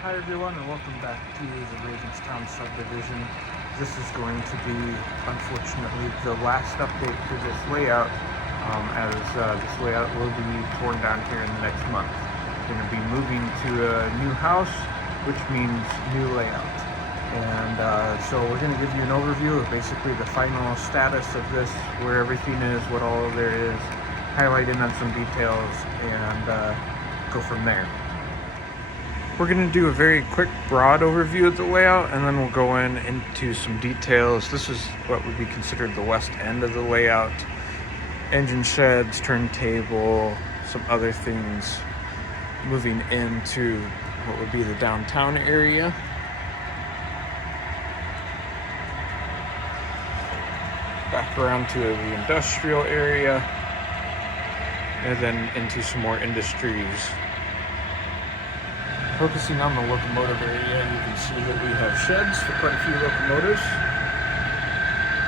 Hi everyone, and welcome back to the Ravenstown Subdivision. This is going to be, unfortunately, the last update for this layout, as this layout will be torn down here in the next month. We're going to be moving to a new house, which means new layout. And so we're going to give you an overview of basically the final status of this, where everything is, what all there is, highlighting on some details, and go from there. We're going to do a very quick, broad overview of the layout, and then we'll go into some details. This is what would be considered the west end of the layout. Engine sheds, turntable, some other things. Moving into what would be the downtown area. Back around to the industrial area. And then into some more industries. Focusing on the locomotive area, you can see that we have sheds for quite a few locomotives.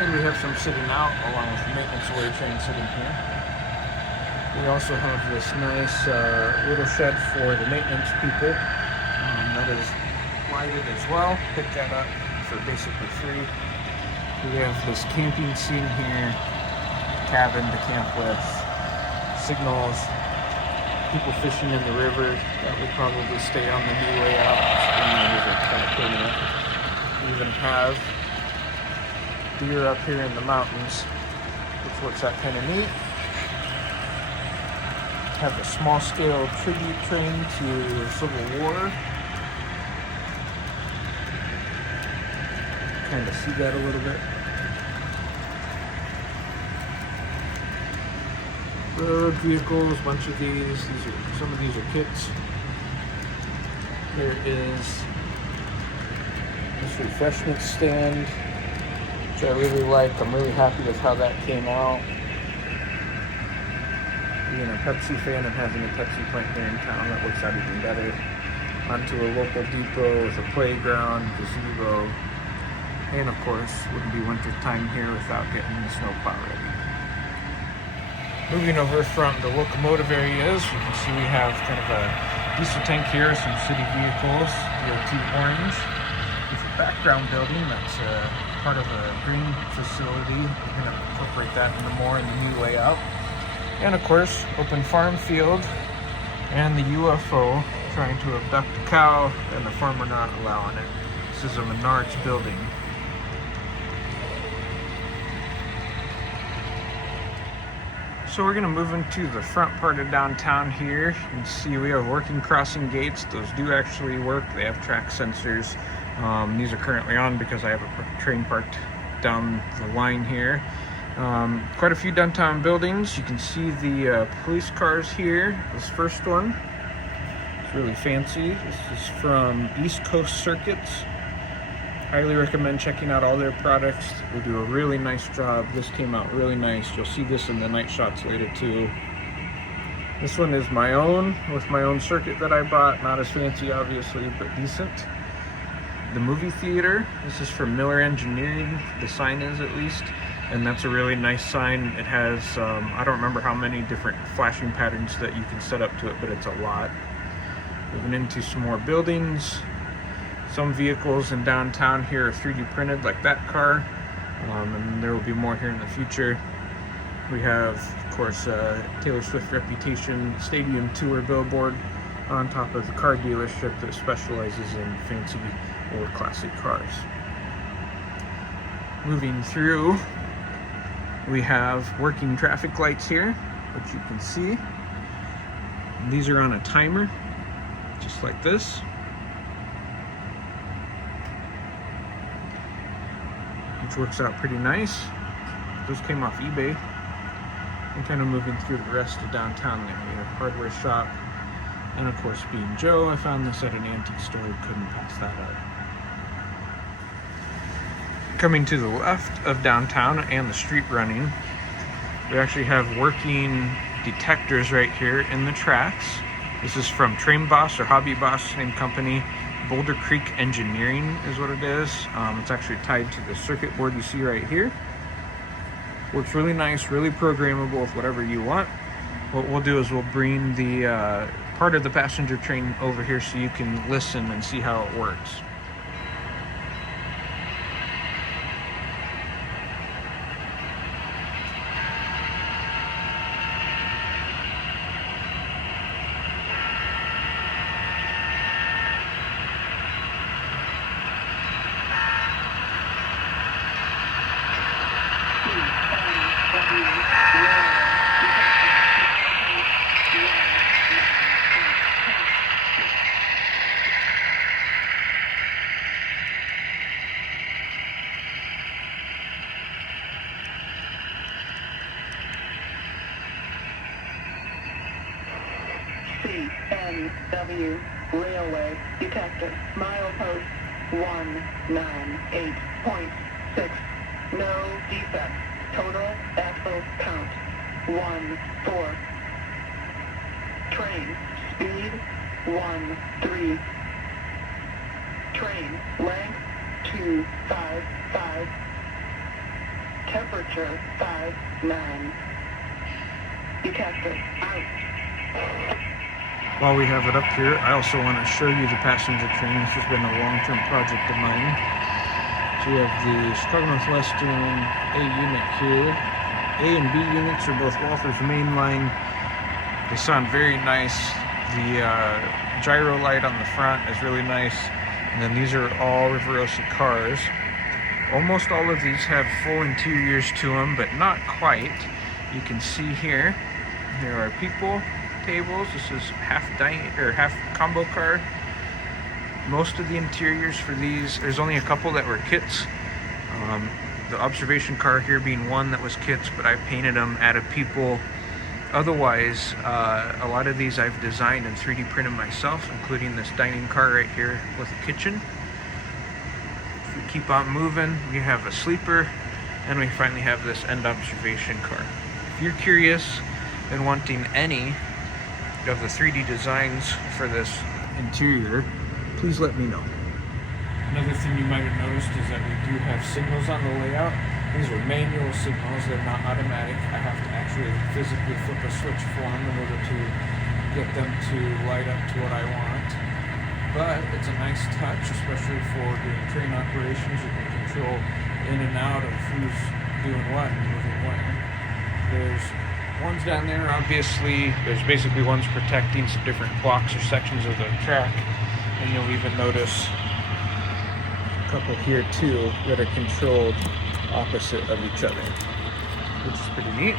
And we have some sitting out, along with the maintenance away train sitting here. We also have this nice little shed for the maintenance people. That is lighted as well. Pick that up for basically free. We have this camping scene here, cabin to camp with, signals, people fishing in the river that would probably stay on the new layout. These are kind of permanent. We even have deer up here in the mountains, which works out kind of neat. Have a small scale tribute train to the Civil War. Kind of see that a little bit. Road vehicles, a bunch of these. Some of these are kits. There is this refreshment stand, which I really like. I'm really happy with how that came out. Being a Pepsi fan and having a Pepsi plant here in town, that works out even better. Onto a local depot with a playground, gazebo, and of course, wouldn't be winter time here without getting the snowplow ready. Moving over from the locomotive areas, you can see we have kind of a diesel tank here, some city vehicles, DOT orange. With a background building that's part of a green facility. We're going to incorporate that into more in the new layout. And of course, open farm field and the UFO trying to abduct a cow and the farmer not allowing it. This is a Menards building. So we're going to move into the front part of downtown here. You can see we have working crossing gates. Those do actually work. They have track sensors. These are currently on because I have a train parked down the line here. Quite a few downtown buildings. You can see the police cars here. This first one is really fancy. This is from East Coast Circuits. Highly recommend checking out all their products. They do a really nice job. This came out really nice. You'll see this in the night shots later too. This one is my own, with my own circuit that I bought. Not as fancy obviously, but decent. The movie theater. This is from Miller Engineering. The sign is, at least. And that's a really nice sign. It has, I don't remember how many different flashing patterns that you can set up to it, but it's a lot. Moving into some more buildings. Some vehicles in downtown here are 3D printed, like that car, and there will be more here in the future. We have, of course, Taylor Swift Reputation Stadium Tour billboard on top of the car dealership that specializes in fancy or classic cars. Moving through, we have working traffic lights here, which you can see. These are on a timer, just like this. Which works out pretty nice. Those came off eBay. And kind of moving through the rest of downtown there. We have a hardware shop. And of course, being Joe, I found this at an antique store. Couldn't pass that up. Coming to the left of downtown and the street running, we actually have working detectors right here in the tracks. This is from Train Boss or Hobby Boss, same company. Boulder Creek Engineering is what it is. It's actually tied to the circuit board you see right here. Works really nice, really programmable with whatever you want. What we'll do is we'll bring the part of the passenger train over here so you can listen and see how it works. CNW Railway Detector, milepost 198.6. No defect. Total axle count 14. Train speed 13. Train length 255. Temperature 59. Detector out. While we have it up here, I also want to show you the passenger train. This has been a long-term project of mine. So we have the Chicago Northwestern A unit here. A and B units are both Walther's mainline. They sound very nice. The gyro light on the front is really nice. And then these are all Riverosa cars. Almost all of these have full interiors to them, but not quite. You can see here, there are people, tables. This is half combo car. Most of the interiors for these, there's only a couple that were kits. The observation car here being one that was kits, but I painted them, added people. Otherwise, a lot of these I've designed and 3D printed myself, including this dining car right here with a kitchen. If we keep on moving, we have a sleeper, and we finally have this end observation car. If you're curious and wanting any of the 3D designs for this interior, please let me know. Another thing you might have noticed is that we do have signals on the layout. These are manual signals, they're not automatic. I have to actually physically flip a switch for them in order to get them to light up to what I want. But it's a nice touch, especially for doing train operations. You can control in and out of who's doing what and moving when. There's ones down there, obviously. There's basically ones protecting some different blocks or sections of the track. And you'll even notice a couple here too that are controlled opposite of each other, which is pretty neat.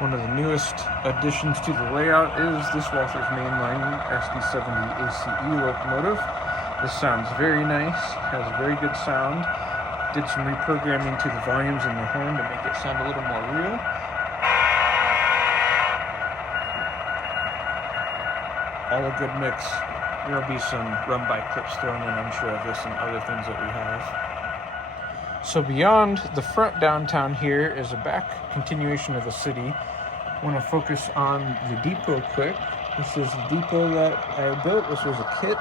One of the newest additions to the layout is this Walther's mainline SD70 ACE locomotive. This sounds very nice, has very good sound. Did some reprogramming to the volumes in the horn to make it sound a little more real. All a good mix. There will be some run-by clips thrown in, I'm sure, of this and other things that we have. So beyond the front downtown here is a back continuation of the city. I want to focus on the depot quick. This is the depot that I built. This was a kit.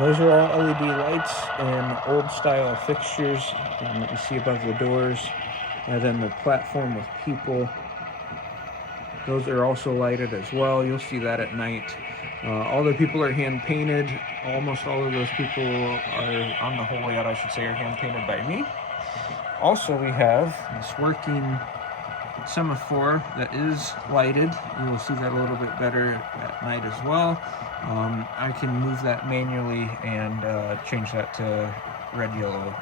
Those are all LED lights and old style fixtures that you see above the doors. And then the platform with people. Those are also lighted as well. You'll see that at night. All the people are hand painted. Almost all of those people are, on the whole layout I should say, are hand painted by me. Also we have this working semaphore that is lighted. You will see that a little bit better at night as well. I can move that manually and change that to red, yellow,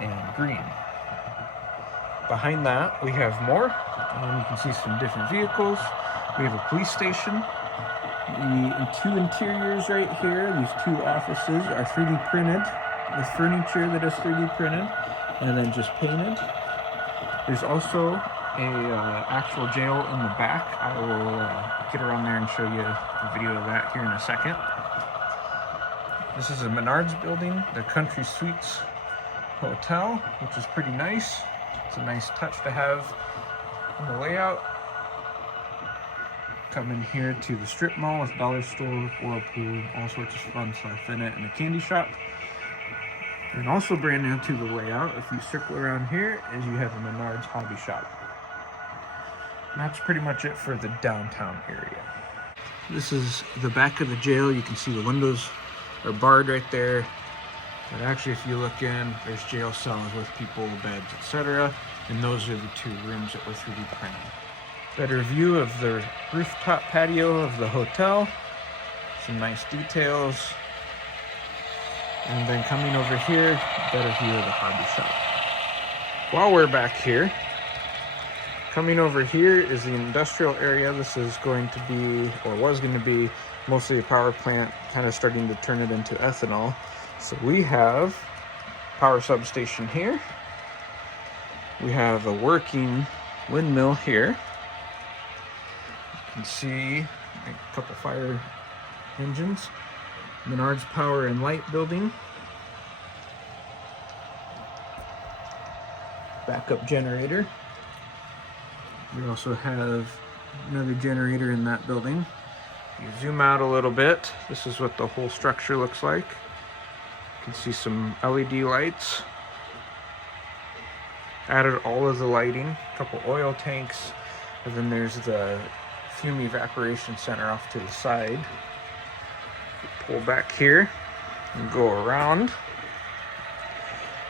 and green. Behind that we have more. You can see some different vehicles. We have a police station. The two interiors right here, these two offices, are 3D printed with furniture that is 3D printed and then just painted. There's also a actual jail in the back. I will get around there and show you a video of that here in a second. This is a Menards building, the Country Suites Hotel, which is pretty nice. It's a nice touch to have in the layout. Come in here to the strip mall with dollar store, Whirlpool, all sorts of fun stuff in it, and a candy shop. And also brand new to the layout, if you circle around here, is you have a Menards hobby shop. And that's pretty much it for the downtown area. This is the back of the jail. You can see the windows are barred right there. But actually, if you look in, there's jail cells with people, beds, etc. And those are the two rooms that were 3D printed. Better view of the rooftop patio of the hotel. Some nice details. And then coming over here, better view of the hobby shop. While we're back here, coming over here is the industrial area. This is going to be, or was going to be, mostly a power plant, kind of starting to turn it into ethanol. So we have power substation here. We have a working windmill here. You can see a couple fire engines. Menards Power and Light building. Backup generator. We also have another generator in that building. You zoom out a little bit. This is what the whole structure looks like. You can see some LED lights. Added all of the lighting. A couple oil tanks. And then there's the fume evaporation center off to the side. Pull back here and go around.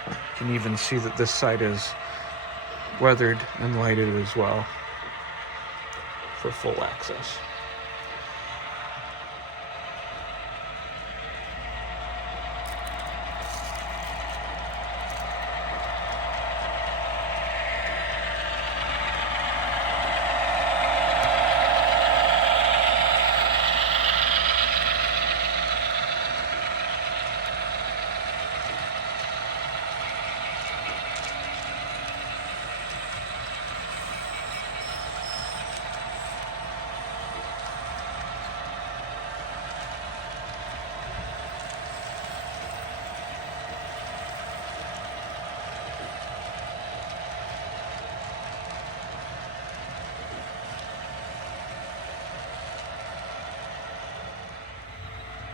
You can even see that this side is weathered and lighted as well for full access.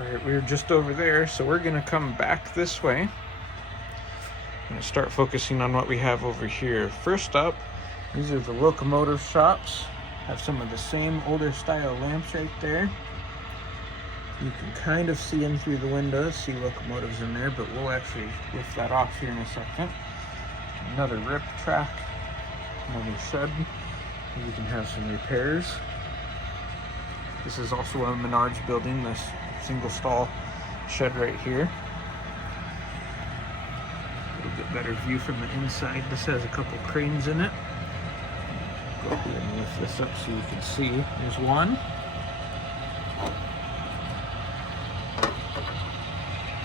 Alright, we were just over there, so we're going to come back this way. I'm going to start focusing on what we have over here. First up, these are the locomotive shops. Have some of the same older style lamps right there. You can kind of see in through the windows, see locomotives in there, but we'll actually lift that off here in a second. Another rip track, another shed. You can have some repairs. This is also a Menards building, this single stall shed right here. A little bit better view from the inside. This has a couple cranes in it. Go here and lift this up so you can see. There's one.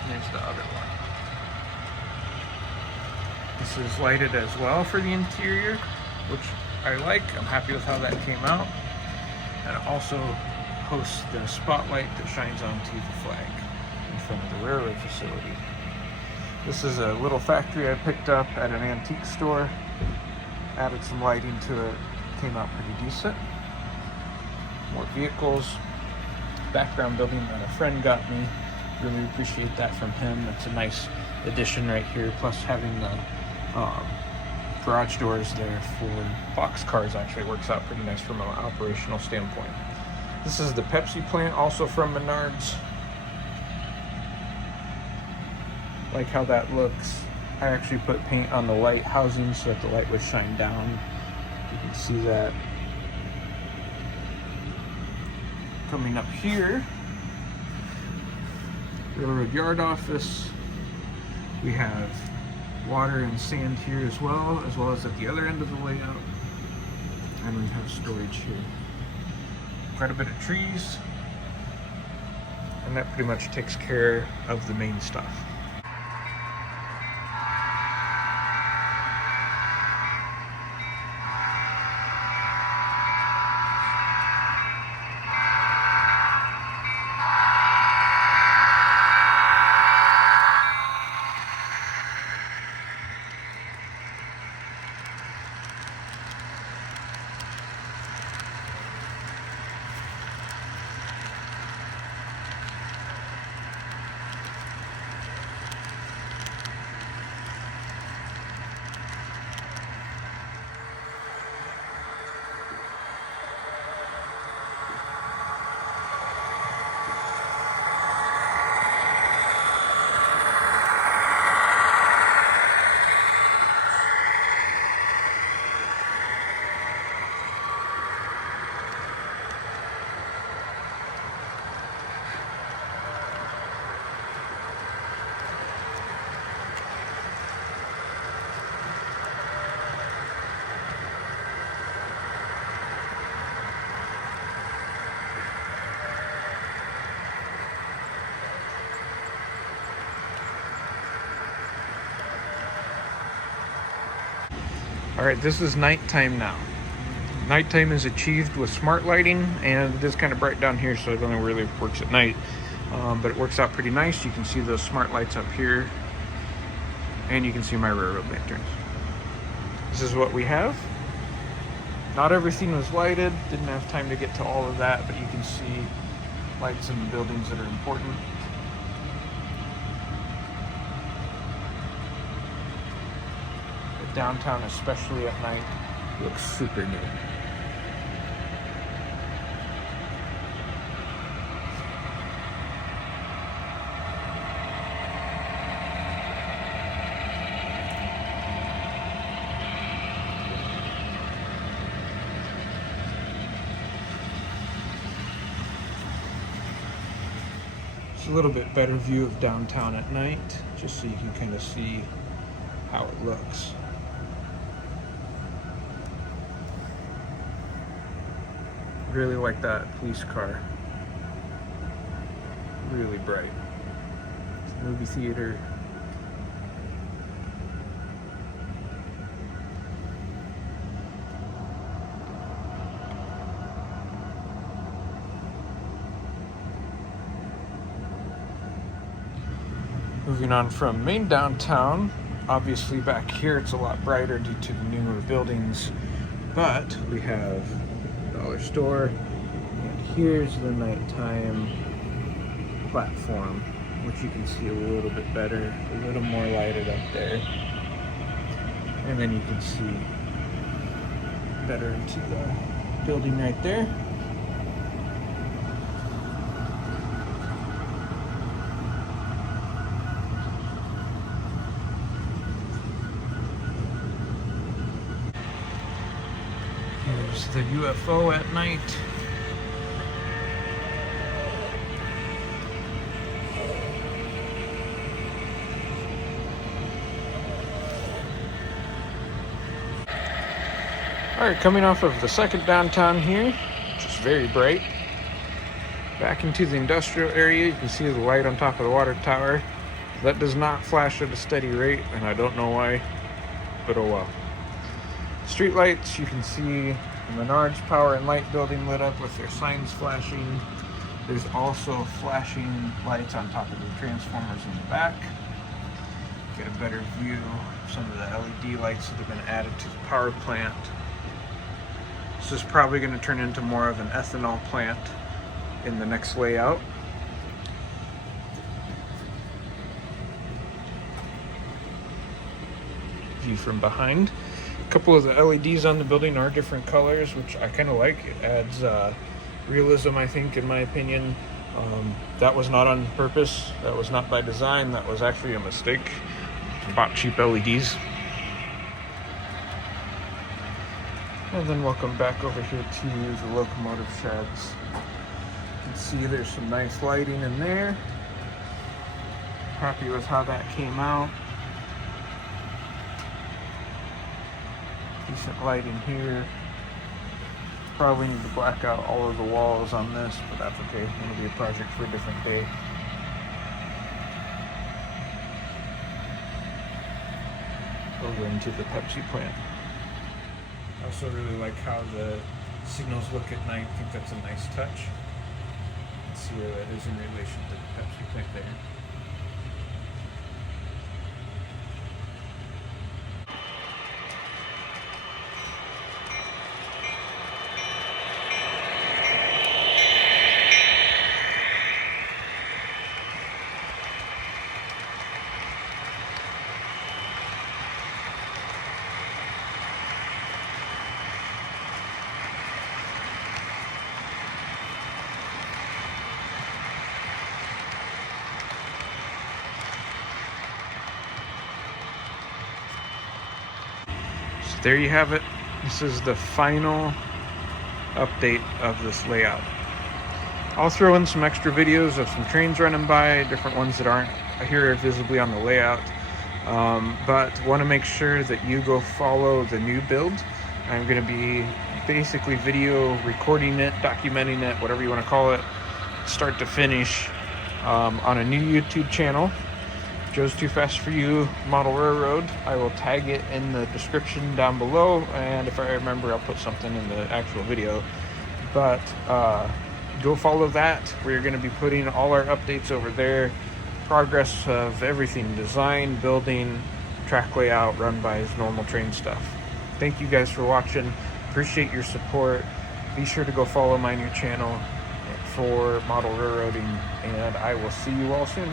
There's the other one. This is lighted as well for the interior, which I like. I'm happy with how that came out. And it also hosts the spotlight that shines onto the flag in front of the railroad facility. This is a little factory I picked up at an antique store. Added some lighting to it. Came out pretty decent. More vehicles. Background building that a friend got me. Really appreciate that from him. It's a nice addition right here. Plus having the garage doors there for box cars actually works out pretty nice from an operational standpoint. This is the Pepsi plant, also from Menards. Like how that looks. I actually put paint on the light housing so that the light would shine down. You can see that. Coming up here, railroad yard office. We have water and sand here as well as at the other end of the layout. And we have storage here. Quite a bit of trees. And that pretty much takes care of the main stuff. All right, this is nighttime now. Nighttime is achieved with smart lighting, and it is kind of bright down here, so it only really works at night. But it works out pretty nice. You can see those smart lights up here, and you can see my railroad lanterns. This is what we have. Not everything was lighted. Didn't have time to get to all of that, but you can see lights in the buildings that are important. Downtown, especially at night, looks super new. It's a little bit better view of downtown at night, just so you can kind of see how it looks. Really like that police car. Really bright. It's a movie theater. Moving on from main downtown, obviously back here it's a lot brighter due to the newer buildings, but we have dollar store, and here's the nighttime platform, which you can see a little bit better, a little more lighted up there, and then you can see better into the building right there. Here's the UFO at night. Alright, coming off of the second downtown here, which is very bright. Back into the industrial area, you can see the light on top of the water tower. That does not flash at a steady rate, and I don't know why, but oh well. Street lights, you can see the Menards Power and Light building lit up with their signs flashing. There's also flashing lights on top of the transformers in the back. Get a better view of some of the LED lights that have been added to the power plant. This is probably going to turn into more of an ethanol plant in the next layout. View from behind. A couple of the LEDs on the building are different colors, which I kind of like. It adds realism, I think, in my opinion. That was not on purpose. That was not by design. That was actually a mistake. I bought cheap LEDs. And then we'll come back over here to the locomotive sheds. You can see there's some nice lighting in there. Happy with how that came out. Decent lighting here. Probably need to black out all of the walls on this, but that's okay. It'll be a project for a different day. Over into the Pepsi plant. I also really like how the signals look at night. I think that's a nice touch. Let's see where that is in relation to the Pepsi plant there. So there you have it. This is the final update of this layout. I'll throw in some extra videos of some trains running by, different ones that aren't here visibly on the layout. But want to make sure that you go follow the new build. I'm going to be basically video recording it, documenting it, whatever you want to call it, start to finish, on a new YouTube channel, Joe's Too Fast For You Model Railroad. I will tag it in the description down below, and if I remember, I'll put something in the actual video. But go follow that. We're going to be putting all our updates over there, progress of everything, design, building, track layout, run-bys, normal train stuff. Thank you guys for watching. Appreciate your support. Be sure to go follow my new channel for model railroading, and I will see you all soon.